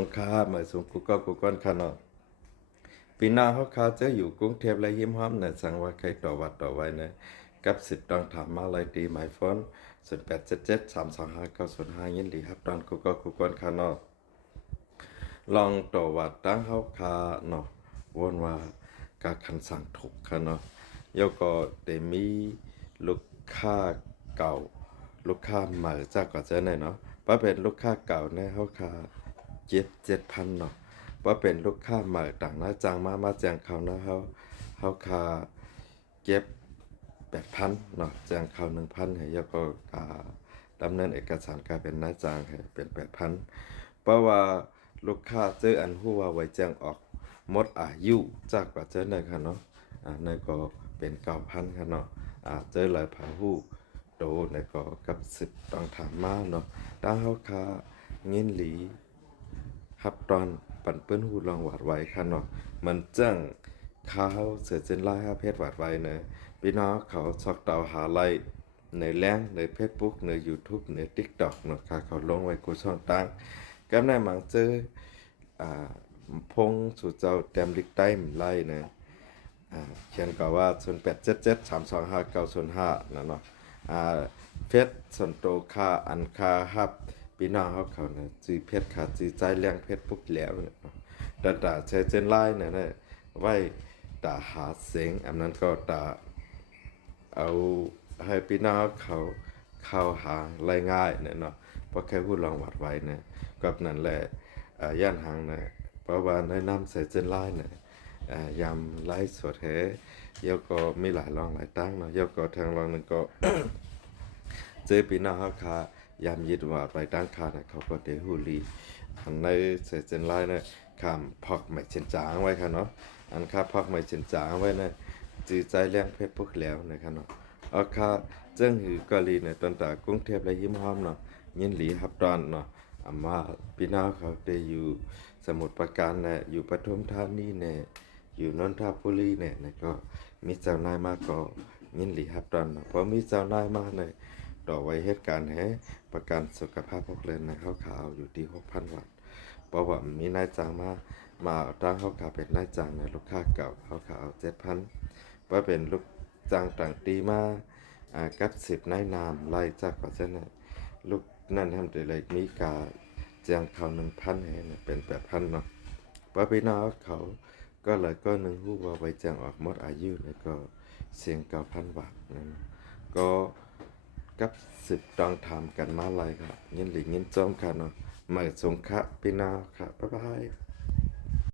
สงขลาเหมือนสงกุกกุกอนคานอปีหน้าเขาคาจะอยู่กรุงเทพและยิ้มห้อมในสังว่าใครต่อวัดต่อไว้นะกับสิทธิ์ต้องถามมาเลยดีหมายฟอน0877325905ยินดีครับตอนกุกอนคานอลองต่อวัดตั้งเขาคาเนาะวนว่าการคันสั่งถูกค่ะเนาะยก็เดมีลูกค้าเก่าลูกค้าใหม่จากก็จะไหนเนาะว่าเป็นลูกค้าเก่าเนี่ยเขาคา7,000เนาะว่าเป็นลูกค้าใหม่ต่างนะจางมาแจ้งเขานะเขาคาเก็บ8,000เนาะแจ้งเขา1,000ให้ยก็ดำเนินเอกสารการเป็นนายจ้างให้เป็น8,000เพราะว่าลูกค้าเจออันหู้ว่าไว้แจ้งออกหมดอายุจากกว่าเจอในค่ะเนาะในก็เป็น9,000ค่ะเนาะเจอหลายผาหู้โตในก็กับสิทธิ์ต้องถามมาเนาะถ้าเฮาคาเงินหลีครับตอนปั่นเปิ้นหูลองหวาดไว้ค่ะเนาะมันจังข้าวเสือเจนไล่เพศหวาดไว้เนอะพี่น้องเขาชอกเตาหาไล่ในแรงใน Facebook ใน YouTube ใน TikTok เนาะค่ะเขาลงไว้กูช่องตั้งกับนายหมังเจออ่าพงสู่เจ้าแต้มลิกใต้มไล่เนอะเขียนก็ว่า0877325905นั่นเนาะเฟซส่วนโตวค่าอันค่าฮับพี่น้องเขาเนี่ยจื้อเพชรขาจื้อใจแรงเพชรปุ๊บแล้วเนี่ยตาใช้เจนไลน์เนี่ยไว้ตาหาเสียงอันนั้นก็ตาเอาให้พี่น้องเขาเข้าหาไล่ง่ายเนี่ยเนาะเพราะแค่พูดลองวัดไว้เนี่ยกับนั่นแหละย่านหางเนี่ยเพราะว่าในน้ำใส่เจนไลน์เนี่ยยำไล่สดเยาก็มีหลายรองหลายตั้งเนาะเยาก็ทางรองหนึ่งก็ เจอปีหน้าเขาคายามยิดว่าไปตั้งคาเนี่ยเขาก็เดฮูลีอันในเสเจนไลน์เนี่ยคำพักไม่เชนจางไว้ค่ะเนาะอันค่าพักไม่เชนจางไว้เนี่ยจือใจแรงเพชรพวกแล้วนะครับเนาะเอาค่าเจ้งหือกะลีเนี่ยตอนตากรุงเทพและยิ้มหอมเนาะยินหลีฮับตอนเนาะมาปีหน้าเขาได้อยู่สมุทรปราการเนี่ยอยู่ปทุมธานีเนี่ยอยู่นนทบุรีเนี่ยก็มีเจ้านายมาก็ยินหลีฮับตอนเนาะเพราะมีเจ้านายมาเนี่ย ต่อไว้เหตุการณ์ให้ประกันสุขภาพพวกเรือนในข้าวขาวอยู่ที่6,000 วัตต์เพราะว่ามีนายจ้างมาตั้งข้าวขาวเป็นนายจ้างในลูกค้าเก่าข้าวขาว7,000ว่าเป็นลูกจ้างต่างตีมากับ10นายนามไล่จากปัจจัยนั้นลูกนั่นทำได้เลยมีกาจ้างเขา1,000ให้เป็น8,000เนาะว่าพี่น้องเขาก็เลยก็หนึ่งหู้ว่าไว้จ้างออกหมดอายุแล้วก็เสียง9,000 วัตต์นั่นก็กับสิบต้องทำกันมาเลยครับยินหลียินจอมค่ะเนาะหมายสงคะพี่น้องค่ะบ๊ายบาย